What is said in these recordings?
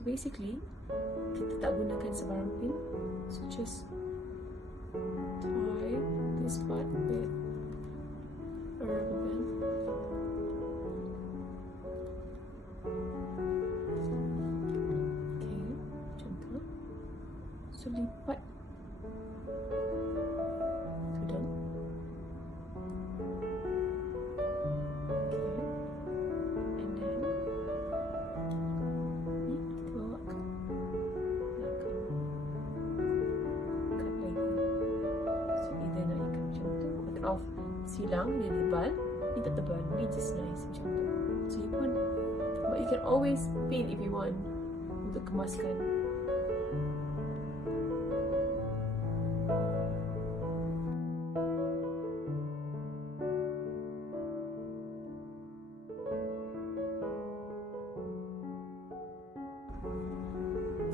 So basically, kita tak gunakan sebarang pin. So just tie this part with a rubber band. Okay, macam tu. So lipat tudung. Okay, and then ni kita bawa ke belakang. Cut lagi. So either nak ikat macam tu atau silang dia tebal. Ni tak tebal, ni just nice macam tu. So you pun, but you can always pin if you want untuk kemaskan.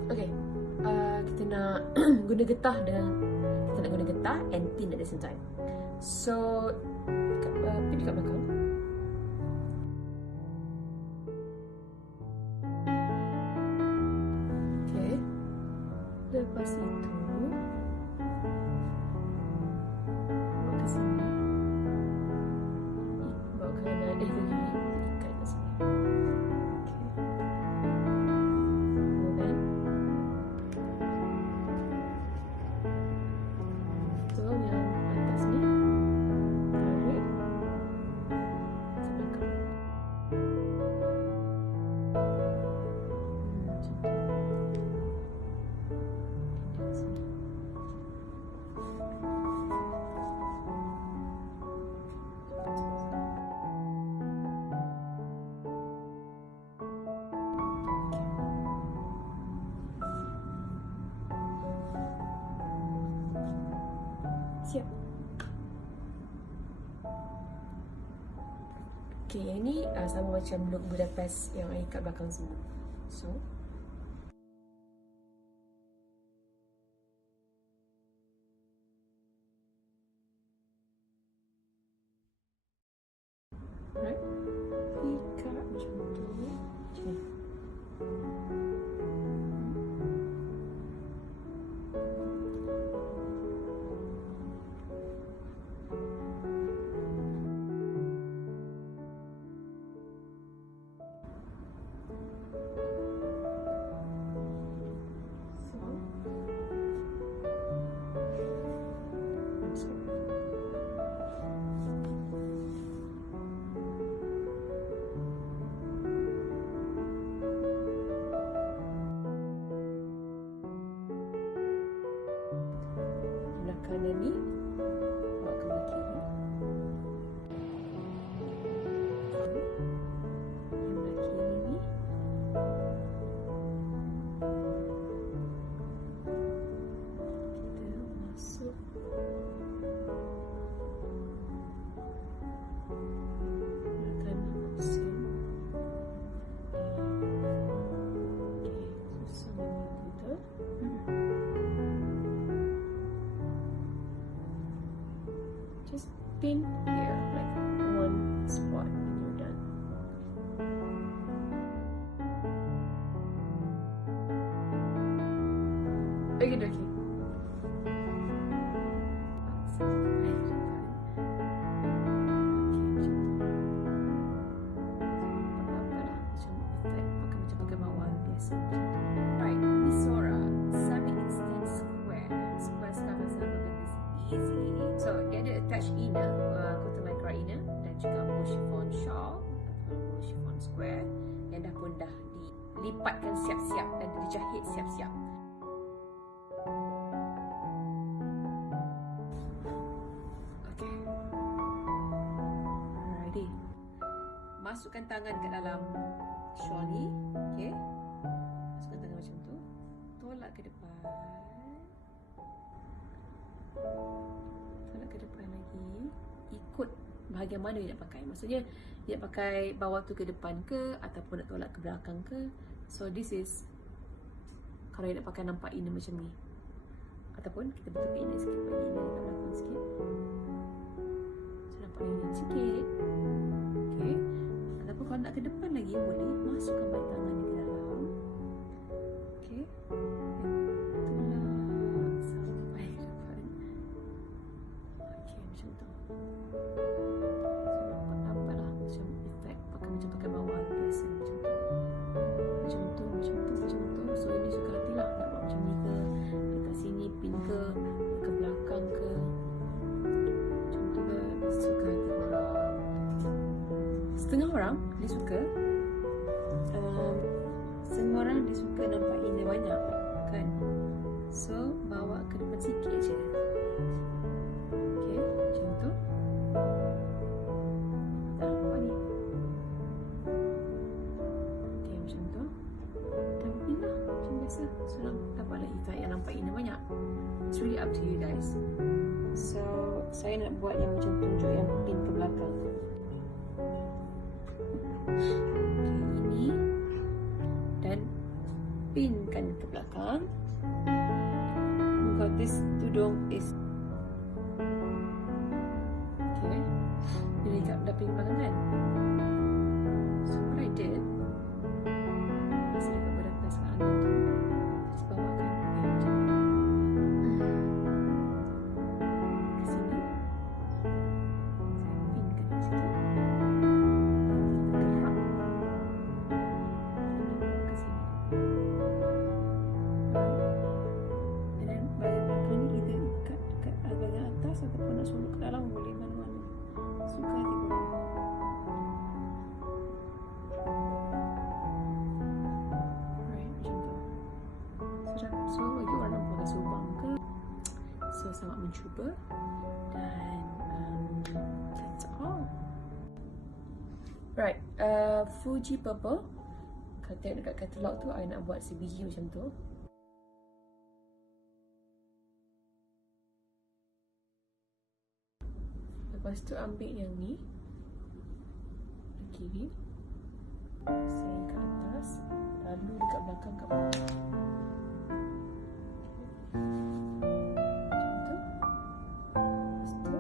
Okay, kita nak guna getah dengan kita nak guna getah and pin at the same time. So pin dekat belakang. Okay, lepas itu bawa ke sini, bawa ke kanan, lagi ikat kat sini. Siap. Okay, yang ni sama macam look Budapest yang I kat belakang sini. So right, ikat macam tu. Macam ni. Kanan ni bawa ke belah kiri. Yang belah kiri ni kita masuk belah kanan sini. Okay, so sama kita. Just pin here, like one spot, and you're done. Okay, okay. Right, Misora, semi-extend square. Square sekarang sama dengan easy. So dia ada attach inner, cotton lycra inner dan juga bow chiffon shawl atau bow chiffon square yang dah pun dah dilipatkan siap-siap dan dijahit siap-siap. Okay, alrighty. Masukkan tangan ke dalam shawl ni, okay. Masukkan tangan macam tu, tolak ke depan. Tolak ke depan lagi. Ikut bahagian mana you nak pakai. Maksudnya, you nak pakai bawah tu ke depan ke ataupun nak tolak ke belakang ke. So, this is kalau you nak pakai nampak inner macam ni. Ataupun kita bentuk inner sikit. Bagi inner dekat belakang sikit. So, nampak inner sikit. Okay. Ataupun kalau nak ke depan lagi, boleh masukkan balik tangan ni ke dalam. dia suka nampak inner banyak kan. So bawa ke depan sikit je. Okay, macam tu. Tak nampak ni. Okay, macam tu. Dan pin lah macam biasa. So dapat lagi tak yang nampak inner banyak. It's really up to you guys. So saya nak buat yang macam tunjuk yang pin ke belakang. Okay, ini dan pinkan ke belakang. Because this tudung is okay. Ini dah pin belakang kan. So what I did, saya nak berdasarkan sekarang tu, just bawakan dia macam ke sini. Saya pinkan kat situ. Ataupun nak suluk ke dalam boleh mana-mana. Suka hati boleh. Alright, macam tu. So lagi orang nak pakai subang ke. So sangat mencuba. Dan that's all. Right, Fuji purple. Kalau tengok dekat katalog tu, I nak buat sebiji macam tu. Lepas tu ambil yang ni, yang kiri, saya kat atas, lalu dekat belakang kat bawah. Macam tu.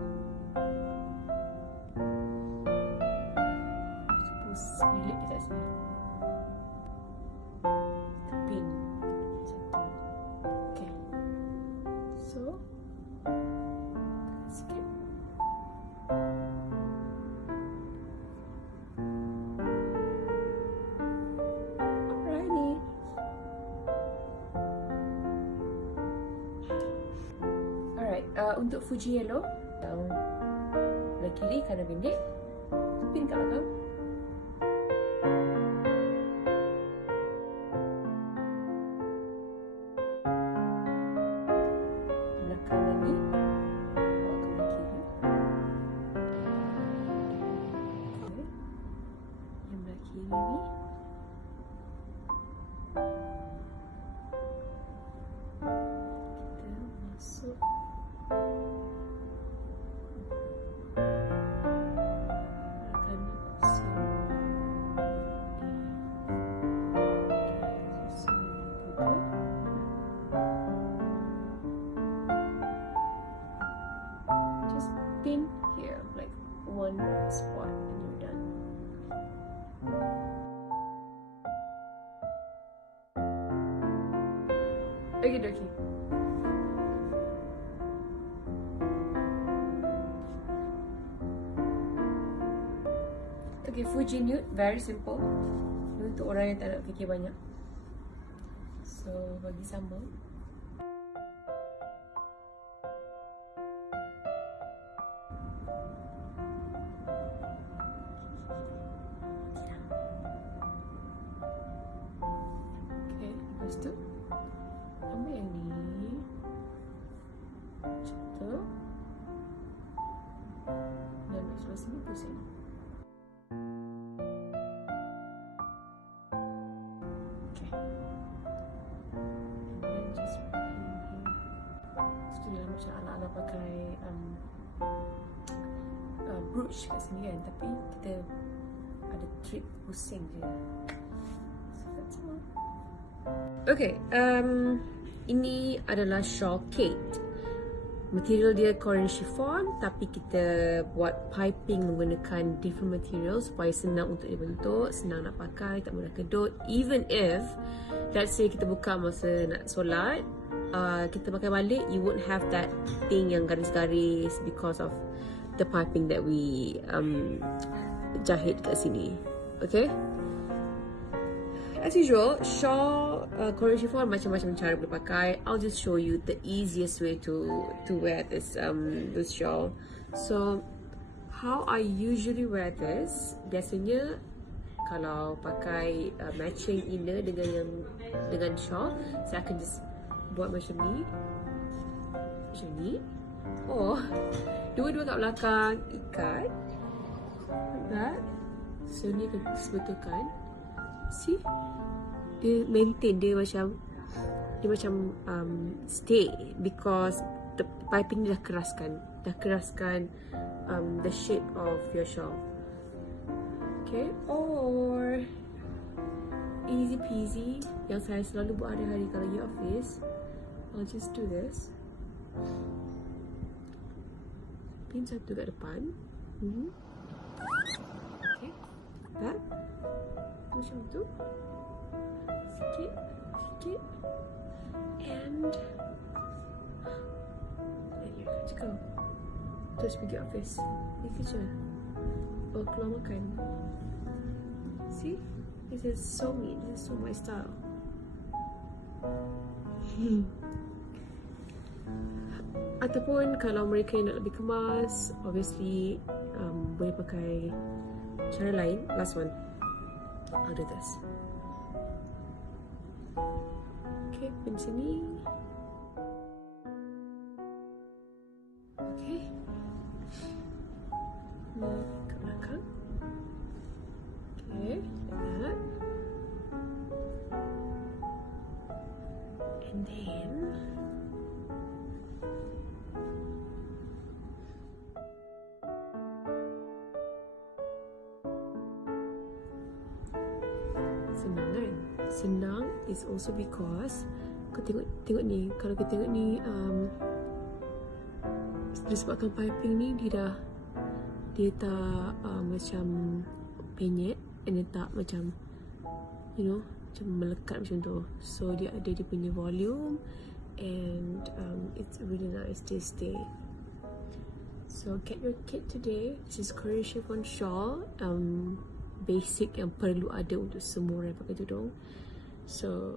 Lepas tu suppose bilik kat sini. Pin satu. Okay. So sikit. Alrighty. Alright, untuk Fuji yellow yang belah kiri kanan pendek, pin kat belakang. Belah kanan ni bawa ke belah kiri. Okay. Yang belah kiri ni kita masuk akan masuk di sini juga. Just pin here like one spot and you're done. Okay, dokie. Okay, Fuji nude, very simple. Ini untuk orang yang tak nak fikir banyak. So, bagi sambal. Okay, lepas tu ambil yang ni. Macam tu. Dan ambil sebelah sini pusing. Okay. And then just pin here. Itu dia macam ala-ala pakai brooch kat sini kan. Tapi kita ada trick pusing je. So that's all. Okay, ini adalah shawl Kate. Material dia Korean chiffon, tapi kita buat piping menggunakan different material supaya senang untuk dibentuk, senang nak pakai, tak mudah kedut. Even if, let's say kita buka masa nak solat, kita pakai balik, you won't have that thing yang garis-garis because of the piping that we jahit kat sini. Okay? As usual, shawl, Korean chiffon, macam-macam cara boleh pakai. I'll just show you the easiest way to wear this shawl. So, how I usually wear this, biasanya kalau pakai matching inner dengan shawl, saya akan just buat macam ni. Oh, dua-dua kat belakang ikat. Right? So ni akan sebetulkan. See? Dia maintain, dia macam stay because the piping dah keraskan the shape of your shawl. Okay, or easy peasy yang saya selalu buat hari-hari kalau pergi office, I'll just do this. Pin satu kat depan. Okay, that macam tu. Sikit, and you're good to go. Terus pergi office, pergi kerja, or keluar makan. See, this is so me, this is so my style. Ataupun kalau mereka nak lebih kemas, obviously boleh pakai cara lain. Last one, I'll do this. Okay, pin sini. Okay, ni ke belakang. Okay, like that. And then senang kan? Senang is also because kau tengok ni, kalau kita tengok ni disebabkan piping ni dia tak macam penyet, and dia tak macam macam melekat macam tu. So dia ada dia punya volume, and it's really nice to stay. So get your kit today. This is Korean chiffon shawl, basic yang perlu ada untuk semua orang pakai tudung. So